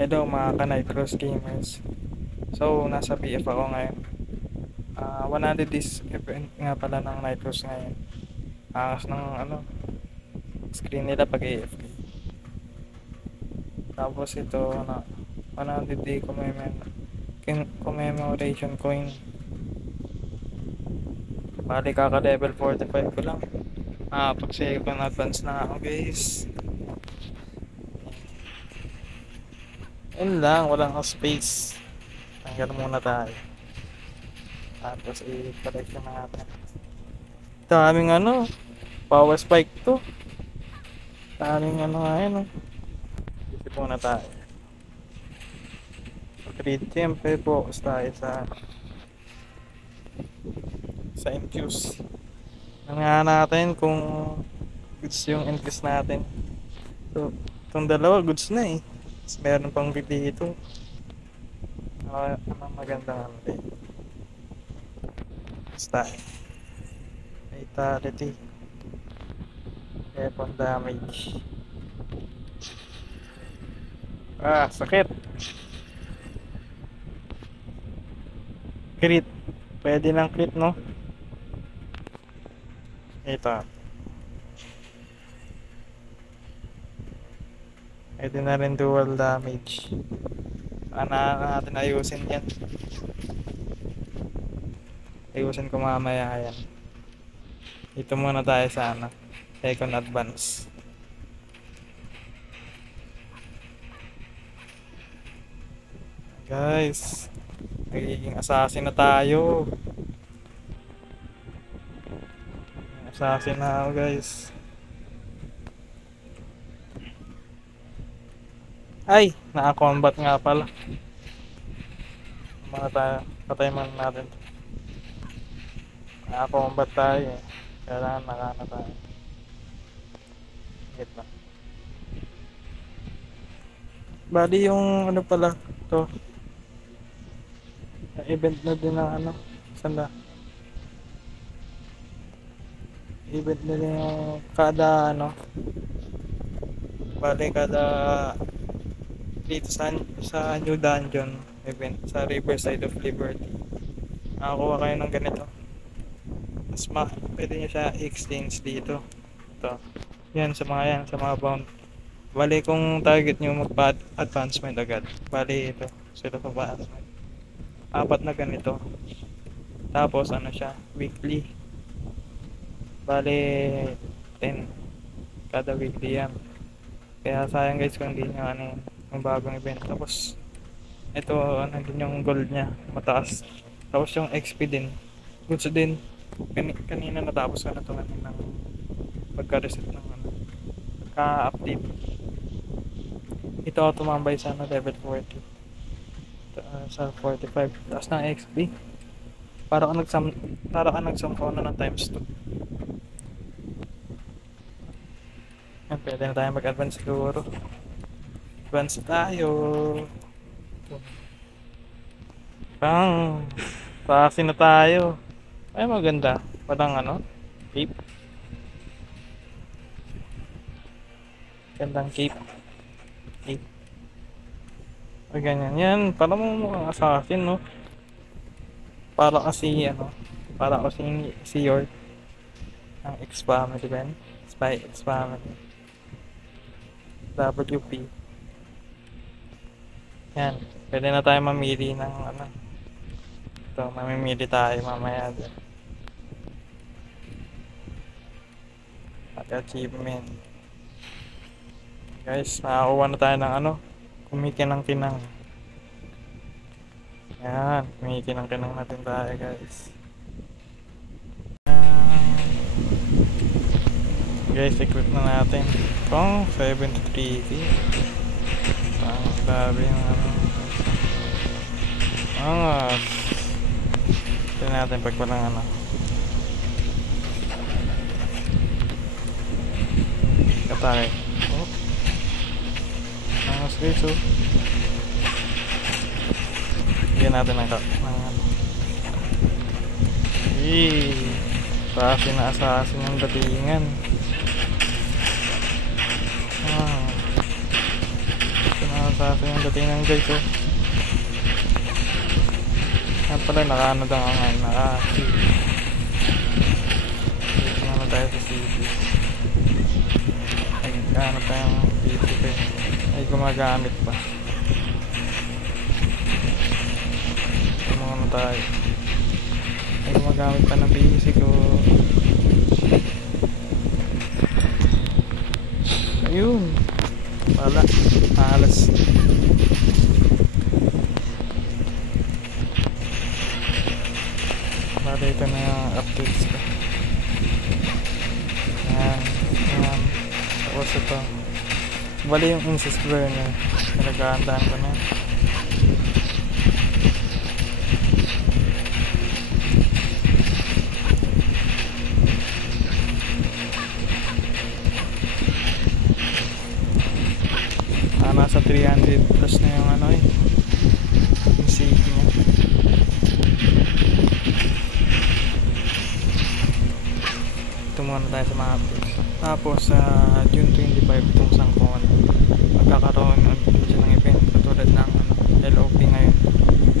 Hello mga ka-Nitros gamers. So, nasa BF ako ngayon. 100 days event nga pala ng Nitros ngayon. Angas ng screen nila pag AFK. Tapos ito na 100 day commemoration coin. Bali kaka level 45 ko lang. Pag save ko na advance na ako guys. Yun lang, walang space. Tanggal muna tayo. Tapos i-correction na natin. Daming power spike to. Daming ngayon. Isip muna tayo. Grid siyempre focus tayo sa infuse. Nga natin kung goods yung infuse natin. So, itong dalawa goods na eh. Tapos meron pang dito. Magandang basta vitality, weapon damage. Sakit. Crit, pwede ng crit no. Ito pwede na rin dual damage. Natin ayusin yan. Ayusin ko mamaya yan. Ito muna tayo sa second advance. Guys, nagiging assassin na tayo. Assassin na ako guys. Ay, naka-combat nga pala. Mga tayo, patay man natin. Naka-combat tayo eh. Kailangan nakana tayo. Hit na. Bali yung pala to. Event na din ng sanda. Event na din yung kada bali kada dito sa New Dungeon event sa Riverside of Liberty. Nakakuha kayo ng ganito. Mas pwede nyo siya i-exchange dito. Ito. Yan sa mga bound. Bali kung target nyo magpa-advancement agad. Bali ito. Sila sa advancement. 4 na ganito. Tapos siya, weekly. Bali 10 kada weekly yan. Kaya sayang guys kung hindi nyo yung bagong event. Tapos ito din yung gold nya mataas. Tapos yung XP din goods din. Kanina natapos ka na ito ng pagka-reset ng pagka-update. Ito tumambay sa level 40 sa 45 taas ng XP. Para ka nagsampo ng times 2. Pwede na tayo mag-advance siguro. Advance tayo. Pasi na tayo. Ay maganda. Walang cape. Gandang cape. Ay ganyan yan. Para mo mukhang assassin no. Para kasi si York ang X-Family Ben. Spy X-Family. WP. Yan. Pwede na tayo mamili ng ito, mamimili tayo mamaya din. At achievement. Guys, makakuha na tayo ng kumikinang-kinang. Yan, kumikinang-kinang natin tayo guys. Guys, equip na natin itong 73k. Ang sabi ng tignan natin pag walang katake. Ang space bigyan natin ng assassin ng datingan. Sasa yung datingan guys oh. Yan pala nakaano daw nga ngayon, naka-CD. Dito naman tayo sa CD. Ay nakaano tayong PCP. Ay gumagamit pa. Ano tayo. Ay gumagamit pa ng PC ko. Ayun. Wala. Alas. Bale ito na yung updates ko. Ayan. Ayan. Tapos ito. Bale yung insist burner. Pinagkahandaan ko na. Nasa 300 plus na yung ano eh yung save niya. Ito muna tayo sa mga updates. Tapos sa June 25 itong Sangkon magkakaroon din siya ng event katulad ng LOP ngayon.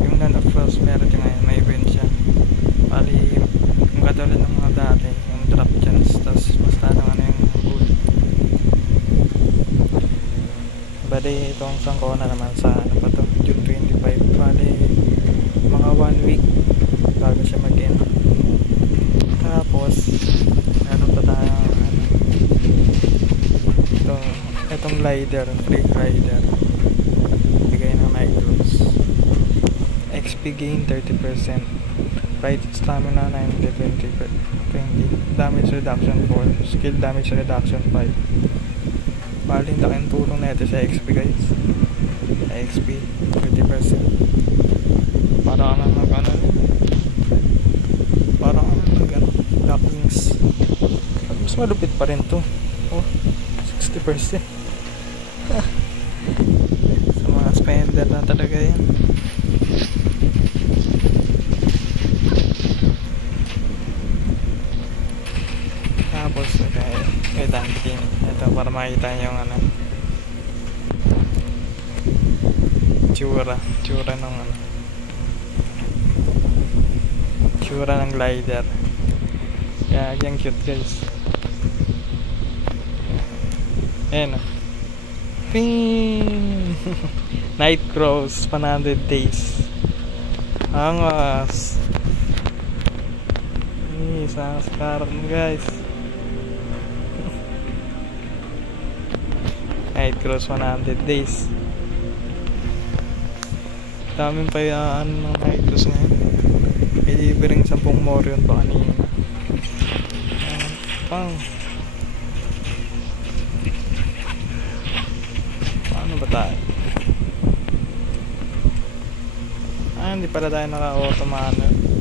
Yung Land of Prosperity ngayon may event siya. Bali yung katulad ng mga dati yung drop chance tapos basta ng ano yung gold. Bali itong Sangkona naman sa ano pa to, June 25. Bali mga 1 week bago siya mag-end. Tapos meron pa tayong itong glider, free glider bigay ng Micros. XP gain 30%, right stamina 90, 20, damage reduction 4, skill damage reduction 5. Bali laking tulong na ito sa XP guys. Sa XP 30%. Para ka mag ano, para ka mag ano, black wings. Mas malupit pa rin to. Oh, 60%. Sa mga spender na talaga yan. Tapos okay, dangling ito para makita nyo yung ano tsura ng ano tsura ng glider. Kaya yung cute guys. Ayan o. Ping! Night Cross 100 days. Angas. Isang karon guys. Night Cross 100 days. Daming pa yung ng Night Cross ngayon. Ilibering 10 Morion pa kanina. Pang paano ba tayo? Hindi pala tayo naka-automano.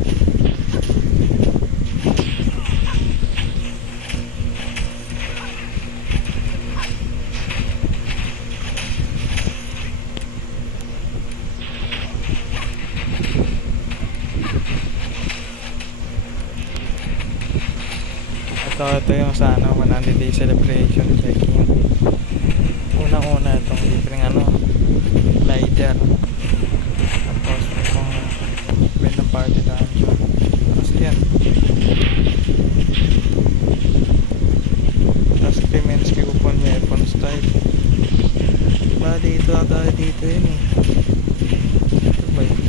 Ito yung sa ano, 100 day celebration check-in. Unang-una itong libreng ano, glider. Tapos itong random party dungeon. Tapos yan. Tapos payments coupon weapon style. Bali ito ata dito yun eh. Ito ba yun?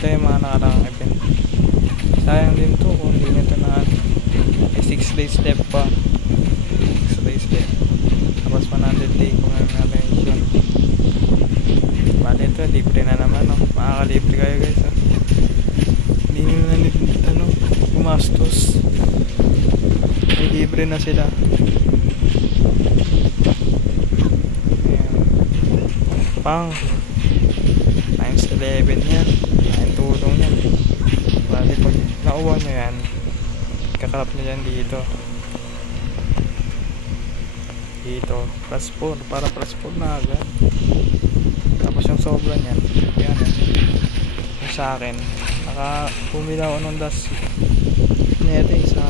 Ito yung mga nakarang event. Sayang din to kung hindi nito na 6 days left pa. 6 days left. Tapos 100 day kung ano na mention. Bali ito, libre na naman no? Makakalibre kayo guys ha? Hindi nyo na ano, gumastos. May libre na sila. Ayan. Pang times 11 yan. Ang tulong yan. Bali pag nauwa nyo yan, kakalap nyo yan dito. Dito plus 4 para plus 4 na agad. Tapos yung sobra nyan yan, yung sa akin naka bumila ako ng das neto sa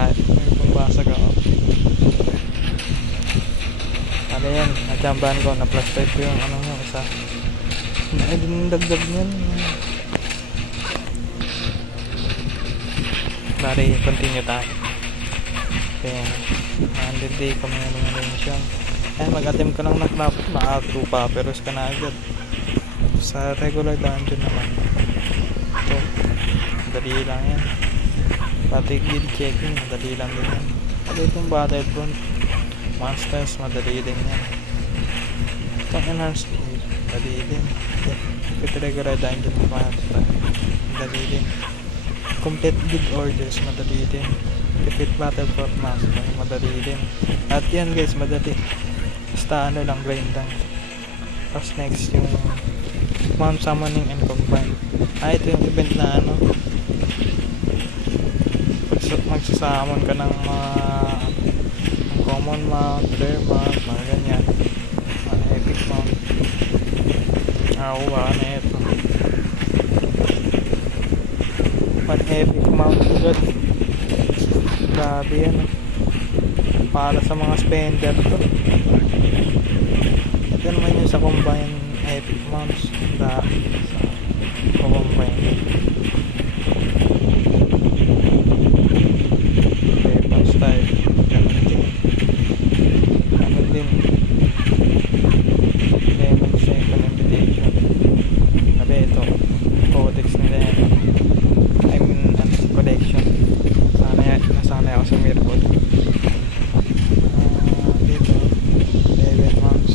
kahit may pumbasag ako. Ano yan, natsambahan ko, na plus 5 ko yung ano mo, isa. Ay, din dagdag niyan. Bari, continue tayo. Okay, 100 day kami ng elimination. Ay, mag-attempt ka lang ng crop, naka-2 papers ka na agad. Sa regular dungeon naman, ito, madali lang yan. Pati guild checking, madali lang din yan. Pati itong battlefront monsters, madali din yan. Itong enhanced guild, madali din. Ito regular dungeon monster, madali din. Complete guild orders, madali din. Defeat battlefront monster, madali din. At yan guys, madali. Basta ano lang, grind lang. Tapos next yung mount summoning and combine. Ito yung event na ano, magsasamon ka ng common mount, rare mount, mga ganyan, epic mount. Nakuha na ito, pan epic mount agad. Grabe yan, para sa mga spender to. Ito naman yung sa combine epic mounts sa combine. Weapon style, ganun din lemon second invitation. Sabi ito codex nila yan, I mean collection. Nasanay ako sa Mirror. Dito 11 months,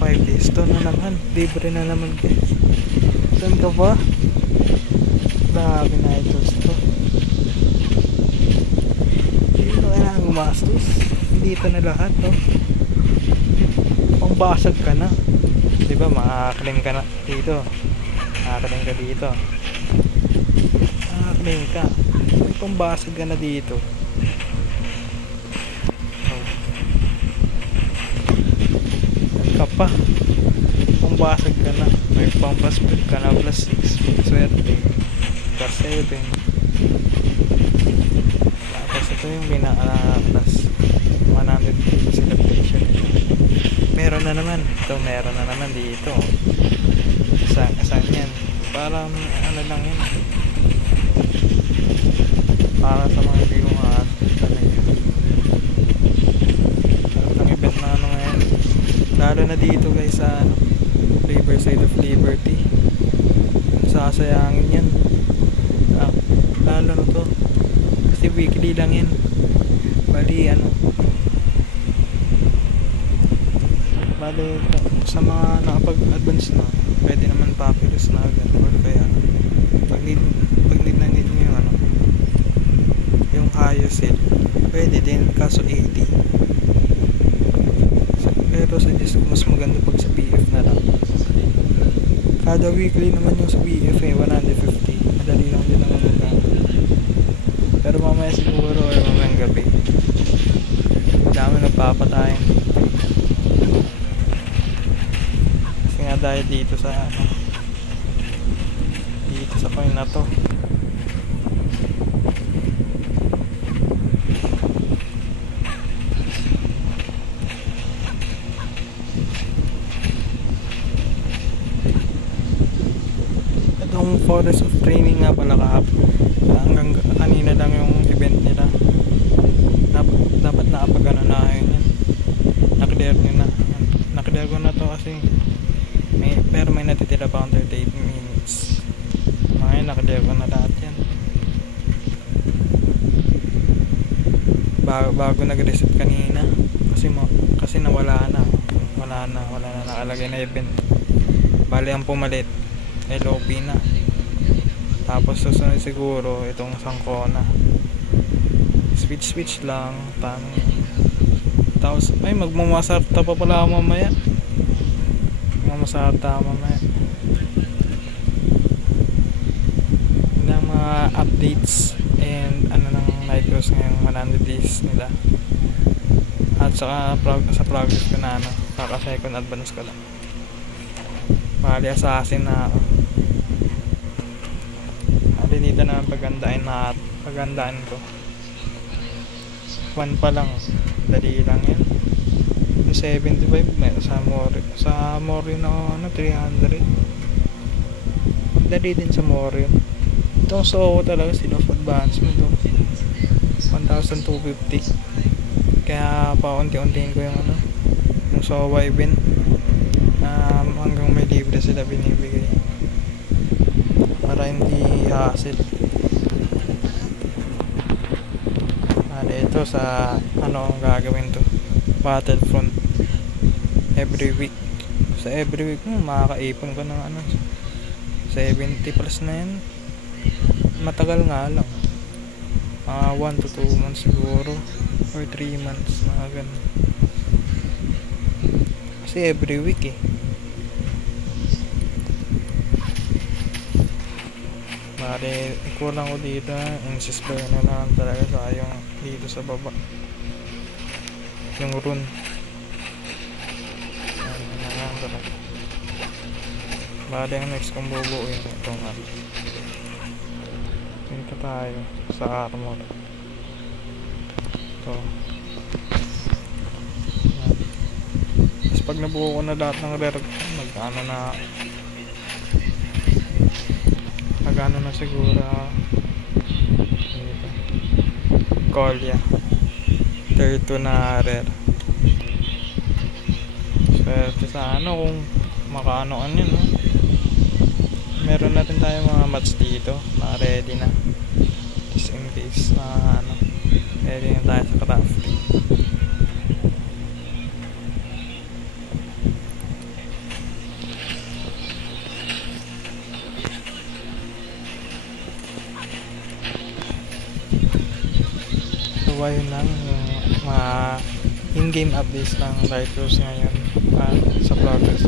5 days. Ito na naman, libre na naman guys. Saan ka ba? Grabe na items to. Hindi na kailangan gumastos. Dito na lahat to. Pangbasag ka na, diba? Makakaklaim ka na dito, makakaklaim ka dito, makakaklaim ka. May pangbasag ka na dito. Ka pa, pangbasag ka na. May pampaspag ka na plus 6 swerte plus 7. Tapos ito yung plus 100 celebration. Meron na naman ito, meron na naman dito. Saan yan? Parang ano lang yan, para sa mga hindi ko talaga. Ang event na ano ngayon, lalo na dito guys sa ano, Riverside of Liberty. Sasayangin yan, lalo na to kasi weekly lang yan. Bali sa mga nakapag-advance na, pwede naman papyrus na agad, or kaya pag need na need nyo yung yung higher sale, pwede din, kaso 80. Pero suggest ko mas maganda pag sa PF na lang. Kada weekly naman yung sa PF 150, madali lang din naman na. Pero mamaya siguro or mamayang gabi, dami nagpapatayan kasi nga dahil dito sa coin na to. Itong Forest of Training nga pala hanggang kanina lang yung event nila. Dapat nakapag-ano na yun yan, na-clear nyo na. Na-clear ko na to kasi pero may natitira pa 38 minutes. Ngayon na-clear ko na lahat yan bago nag-reset kanina kasi nawala na nakalagay na event. Bali ang pumalit LOP na, tapos susunod siguro itong Sangkona. Switch lang tapos ay magmamasarta pa pala mamaya. Ng mga updates and ng Nightcross ngayong 100 days nila. At saka sa progress ko na kaka second advance ko lang. Bali assassin na ako. Dito na Pagandain ko. 1 pa lang, dali lang yan. Yung 75 may sa Morio na 300, dali din sa Morio. Itong Soho talaga sila of advancement 1,250, kaya paunti-untiin ko yung yung Soho event, hanggang may libre sila binibigay para hindi hassle. Ito sa ang gagawin to, Battlefront every week. Sa every week mo makakaipon ko ng 70 plus na yan. Matagal nga lang, 1 to 2 months siguro, or 3 months, mga ganun. Kasi every week bali kulang ko dito, insist ko na lang talaga sayang dito sa baba yung rune. Bali ang next kong bubuuin itong dito tayo sa armor ito. Tapos pag nabuo ko na lahat ng rare, magkano na siguro dito. Kolya 32 na rare. Swerte sa kung makaanoan yun, meron na rin tayo mga mats dito na ready na, just in case na ready na tayo sa crafting. So ayun lang yung mga in-game updates ng Light Cruise ngayon sa progress.